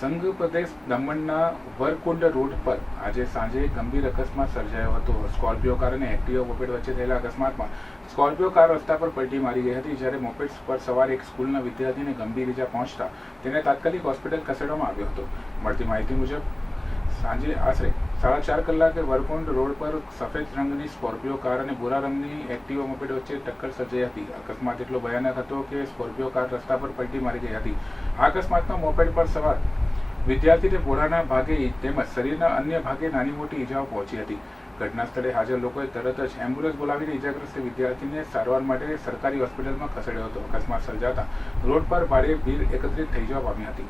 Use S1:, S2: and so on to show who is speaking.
S1: સંઘ પ્રદેશ દમણના વરકુંડ રોડ પર આજે સાંજે ગંભીર અકસ્માત સર્જાયો હતો. સ્કોર્પિયો કાર અને એક્ટિવા મોપેડ વચ્ચે થયેલા અકસ્માતમાં સ્કોર્પિયો કાર રસ્તા પર પલટી મારી ગઈ હતી, જ્યારે મોપેડ પર સવાર એક સ્કૂલના વિદ્યાર્થીને ગંભીર ઇજા પહોંચતા તેને તાત્કાલિક હોસ્પિટલ ખસેડવામાં આવ્યો હતો. મળતી માહિતી મુજબ, સાંજે આશરે સાડા ચાર કલાકે વરકુંડ રોડ પર સફેદ રંગની સ્કોર્પિયો કાર અને ભૂરા રંગની એક્ટિવા મોપેડ વચ્ચે ટક્કર સર્જાઈ હતી. અકસ્માત એટલો ભયાનક હતો કે સ્કોર્પિયો કાર રસ્તા પર પલટી મારી ગઈ હતી. આ અકસ્માતમાં મોપેડ પર સવાર વિદ્યાર્થીને ઘોડાના ભાગે તેમજ શરીરના અન્ય ભાગે નાની મોટી ઈજાઓ પહોંચી હતી. ઘટના સ્થળે હાજર લોકોએ તરત જ એમ્બ્યુલન્સ બોલાવીને ઈજાગ્રસ્ત વિદ્યાર્થીને સારવાર માટે સરકારી હોસ્પિટલમાં ખસેડ્યો હતો. અકસ્માત સર્જાતા રોડ પર ભારે ભીડ એકત્રિત થઈ જવા પામી હતી.